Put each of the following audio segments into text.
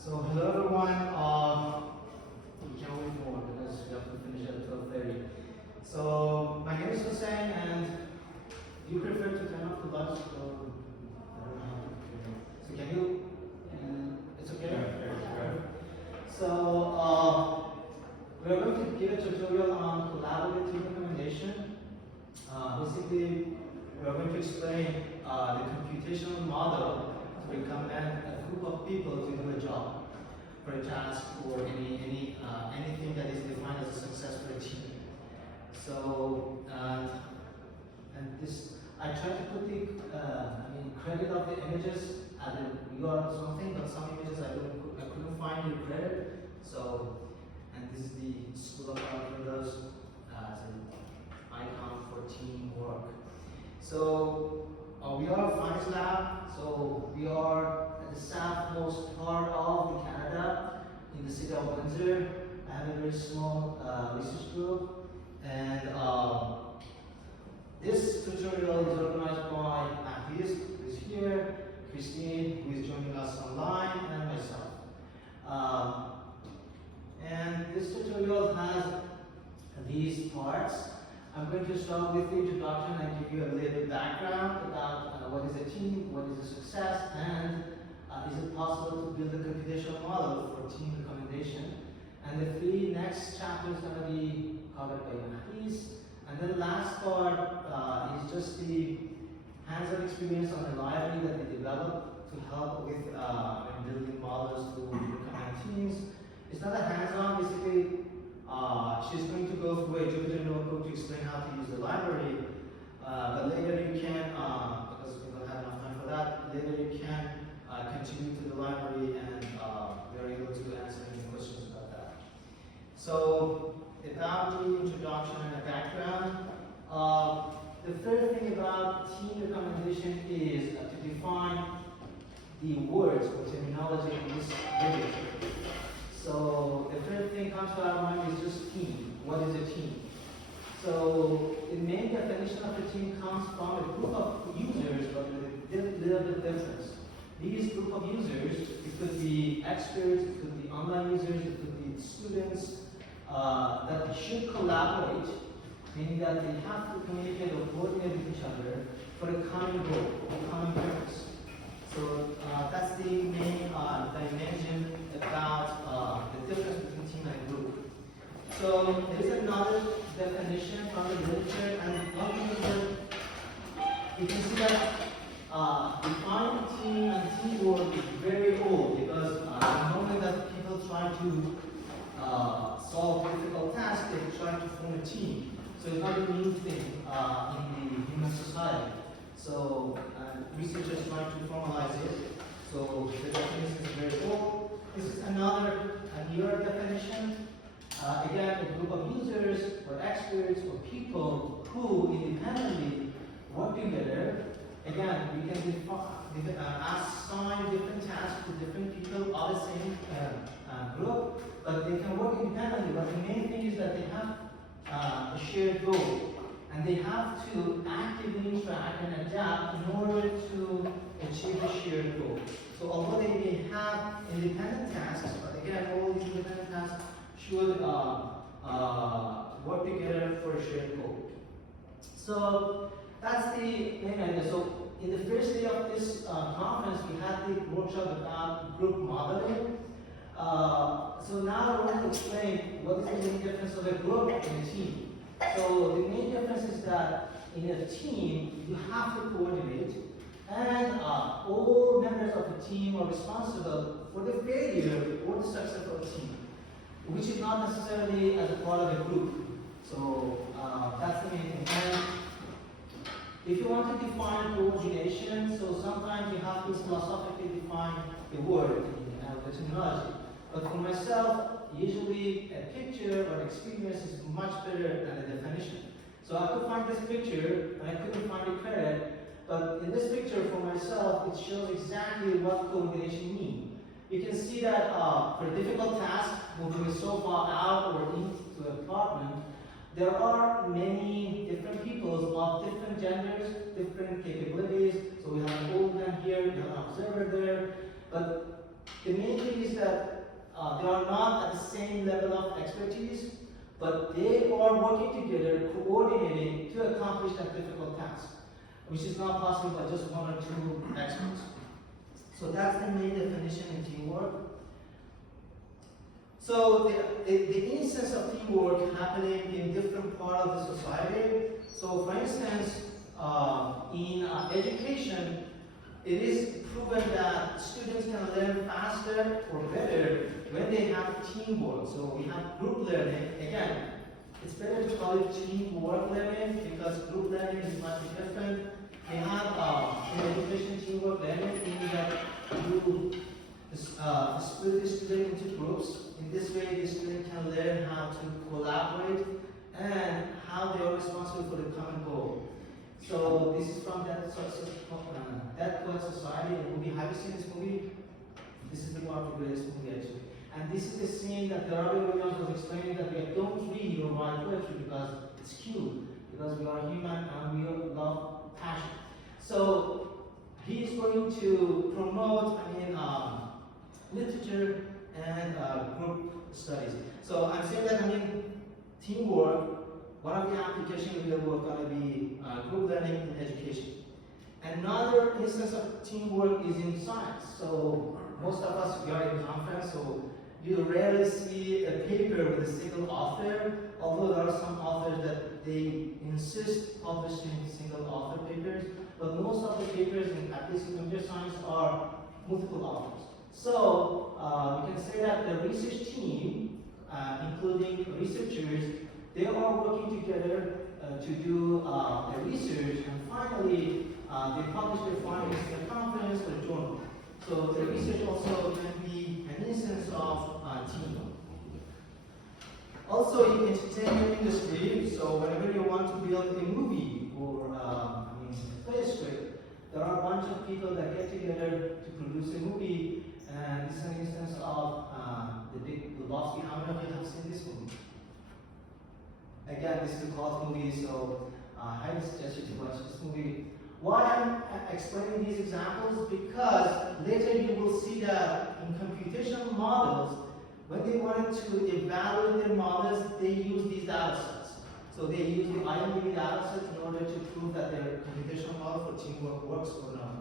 So hello everyone. We can't wait for because we have to finish at 12:30. So my name is Hussein, and do you prefer to turn off the lights or I don't know how to turn it. So can you? It's okay. So we're going to give a tutorial on collaborative recommendation. Basically, we're going to explain the computational model to recommend a group of people to do a job, for a task, or anything that is defined as a success for a team. So and this I tried to put the credit of the images at the URL or something, but some images I couldn't find the credit. So and this is the School of Algorithms as an icon for teamwork. So we are a finance lab. So we are at the southmost part of Canada, in the city of Windsor. I have a very small research group, and this tutorial is organized by Matthias, who is here, Christine, who is joining us online, and myself. And this tutorial has these parts. I'm going to start with the introduction and give you a little background about what is a team, what is a success, and is it possible to build a computational model for team recommendation. And the three next chapters are going to be covered by Matthias. And then the last part is just the hands-on experience on the library that we developed to help with building models to recommend teams. It's not a hands-on, basically. She's going to go through a Jupyter notebook to explain how to use the library, but later you can, because we don't have enough time for that, later you can continue to the library and we're able to answer any questions about that. So, about the introduction and the background, the third thing about team recommendation is to define the words or terminology in this literature. So the third thing comes to our mind is just team. What is a team? So the main definition of a team comes from a group of users, but with a little bit difference. These group of users, it could be experts, it could be online users, it could be students, that should collaborate, meaning that they have to communicate or coordinate with each other for a common goal, a common purpose. So that's the main dimension about the difference between team and group. So there's another definition from the literature, and one thing is that you can see that defining team and teamwork is very old, because the moment that people try to solve difficult tasks, they try to form a team. So it's not a new thing in the human society. So researchers try to formalize it. So the definition is very old. This is another newer definition. Again, a group of users or experts or people who independently work together. Again, we can assign different tasks to different people of the same group, but they can work independently. But the main thing is that they have a shared goal. And they have to actively interact and adapt in order to achieve a shared goal. So although they may have independent tasks, but again, all these independent tasks should work together for a shared goal. So that's the main idea. So in the first day of this conference, we had the workshop about group modeling. So now we're going to explain what is the main difference of a group and a team. So the main difference is that in a team, you have to coordinate, and all members of the team are responsible for the failure or the success of the team, which is not necessarily as a part of a group. So that's the main thing. And if you want to define coordination, so sometimes you have to philosophically define the word, the terminology. But for myself, usually a picture or experience is much better than a definition. So I could find this picture, and I couldn't find the credit, but in this picture for myself, it shows exactly what coordination means. You can see that for a difficult task, moving a sofa out or into an apartment, there are many different people of different genders, different capabilities. So we have an old man here, we have an observer there, but The main thing is that they are not at the same level of expertise, but they are working together, coordinating to accomplish that difficult task, which is not possible by just one or two experts. So that's the main definition in teamwork. So the instance of teamwork happening in different parts of the society. So for instance, in education, it is proven that students can learn faster or better when they have teamwork. So we have group learning. Again, it's better to call it teamwork learning because group learning is much different. We have in education teamwork learning, meaning that you split the student into groups. In this way, the student can learn how to collaborate and how they are responsible for the common goal. So this is from that Poets Society, the movie. Have you seen this movie? This is one of the greatest movie actually. And this is the scene that Robin Williams was explaining that we don't read or write poetry because it's cute, because we are human and we love passion. So he is going to promote, literature and group studies. So I'm saying that teamwork. One of the applications we are going to be group learning in education. Another instance of teamwork is in science. So most of us, we are in conference, so you rarely see a paper with a single author, although there are some authors that they insist publishing single author papers, but most of the papers, at least in computer science, are multiple authors. So we can say that the research team, including researchers, they are working together to do the research, and finally they publish their findings in a conference or a journal. So the research also can be an instance of teamwork. Also in entertainment industry, so whenever you want to build a movie or play a script, there are a bunch of people that get together to produce a movie, and this is an instance of the Big Lebowski. How many of you have seen this movie? Again, this is a cult movie, so I highly suggest you to watch this movie. Why I'm explaining these examples? Because later you will see that in computational models, when they wanted to evaluate their models, they use these data sets. So they use the IMDb data set in order to prove that their computational model for teamwork works or not.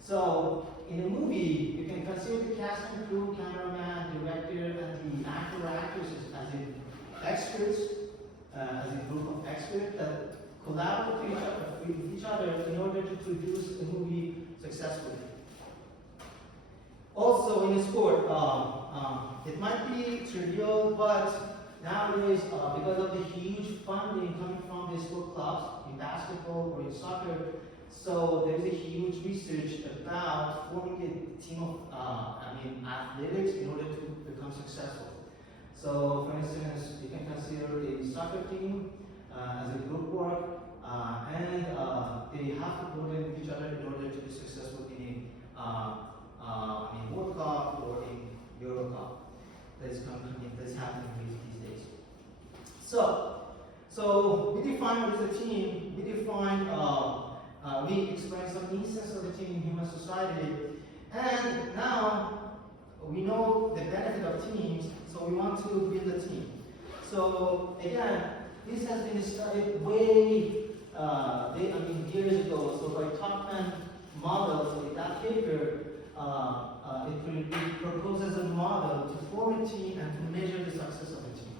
So in a movie, you can consider the cast and crew, cameraman, director, and the actor or actresses as experts. As a group of experts that collaborate with each other in order to produce a movie successfully. Also in sport, it might be trivial, but nowadays, because of the huge funding coming from the sport clubs in basketball or in soccer, so there is a huge research about forming a team of athletics in order to become successful. So, for instance, you can consider a soccer team as a group work, and they have to coordinate with each other in order to be successful in a World Cup or in Euro Cup. That's happening these days. So we define what is a team. We define, we explain some instances of the team in human society, and now we know the benefit of teams. So we want to build a team. So again, this has been studied years ago. So by Topman models, in that paper, it proposes a model to form a team and to measure the success of a team.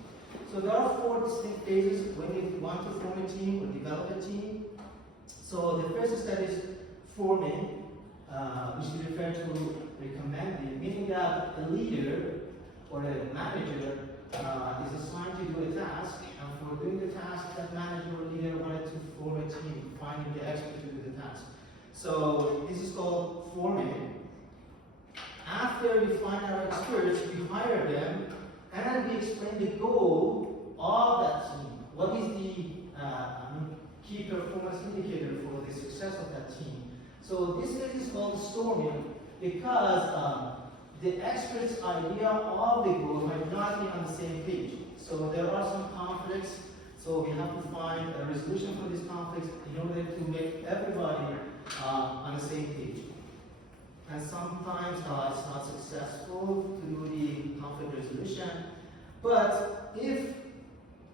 So there are 4 distinct phases when you want to form a team or develop a team. So the first step is forming, which we refer to recommending, meaning that a leader or a manager is assigned to do a task, and for doing the task, that manager or leader wanted to form a team, finding the expert to do the task. So this is called forming. After we find our experts, we hire them, and we explain the goal of that team. What is the key performance indicator for the success of that team? So this phase is called storming because the expert's idea of the goal might not be on the same page. So there are some conflicts, so we have to find a resolution for these conflicts in order to make everybody on the same page. and sometimes it's not successful to do the conflict resolution. But if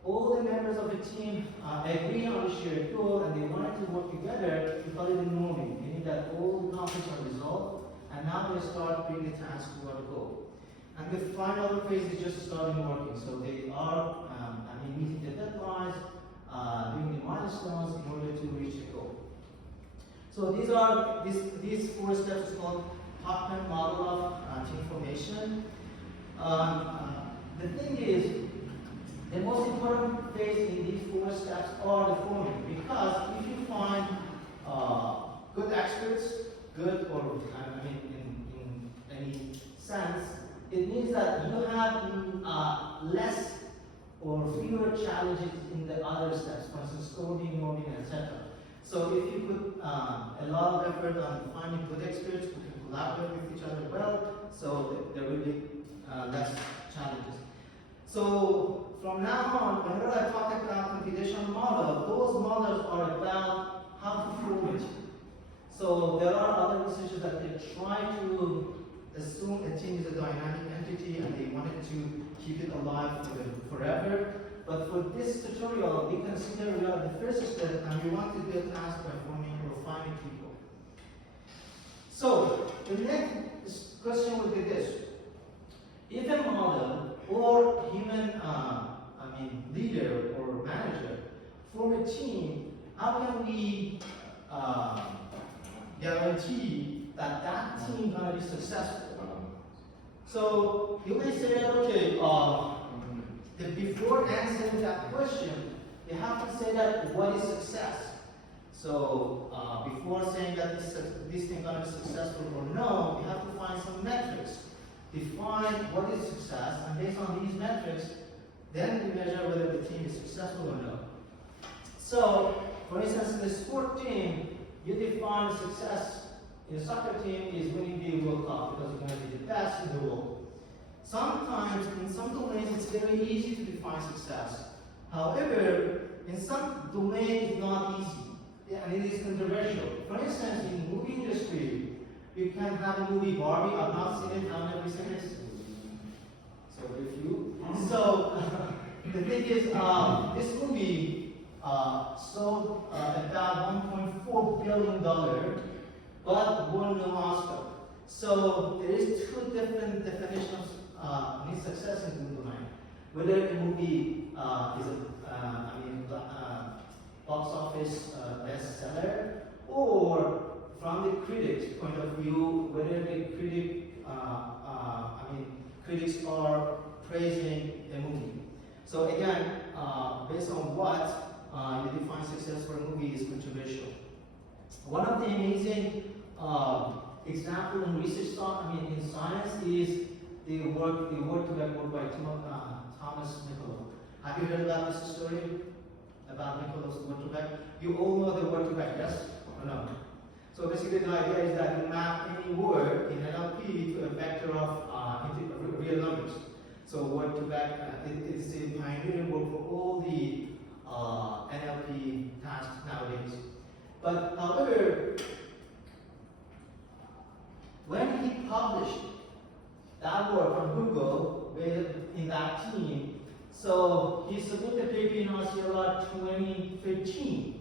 all the members of the team agree on a shared goal and they wanted to work together, we call it norming, meaning that all conflicts are resolved, and now they start bringing the task toward the goal. And the final phase is just starting working. So they are, meeting the deadlines, doing the milestones in order to reach the goal. So these 4 steps is called Hoffman model of team formation. The thing is, the most important phase in these 4 steps are the forming, because if you find good experts, good or in any sense, it means that you have less or fewer challenges in the other steps, for instance, coding, modeling, etc. So if you put a lot of effort on finding good experts who can collaborate with each other well, so there will be less challenges. So from now on, whenever I talk about computational model, those models are about how to form it. So there are other researchers that they try to assume a team is a dynamic entity and they wanted to keep it alive forever. But for this tutorial, we consider we are the first step and we want to do a task by forming or finding people. So the next question would be this. If a model or human leader or manager form a team, how can we guarantee that that team gonna be successful? So you may say that, okay, before answering that question, you have to say that what is success? So before saying that this thing gonna be successful or no, you have to find some metrics. Define what is success, and based on these metrics, then we measure whether the team is successful or no. So, for instance, in the sport team, you define success in a soccer team is winning the World Cup because you're going to be the best in the world. Sometimes, in some domains, it's very easy to define success. However, in some domains, it's not easy, and it is controversial. For instance, in the movie industry, you can have a movie Barbie. I've not seen it. I've never seen it. So very few. So the thing is, this movie sold about $1.4 billion, but won no Oscar. So there is 2 different definitions of success in the domain. Whether a movie is a box office bestseller, or from the critics' point of view, whether the critics are praising the movie. So again, based on what you define success for a movie is controversial. One of the amazing example in research, in science is the work by Thomas Nikola. Have you heard about this story about Nikola's Waterback? You all know the Waterback, yes or no? So basically the idea is that you map any word in NLP to a vector of real numbers. So Waterback is the pioneering work for all the NLP tasks nowadays. But however, when he published that work on Google in that team, so he submitted a paper in RCLR 2013.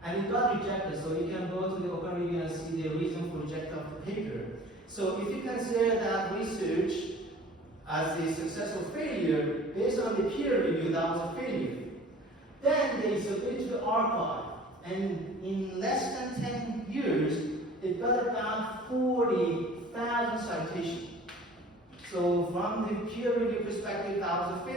And it got rejected, so you can go to the open review and see the reason for rejection of the paper. So if you consider that research as a success or failure, based on the peer review, that was a failure. Then they submitted to the archive, and in less than 10 years, it got about 40,000 citations. So from the peer review perspective, that was a failure.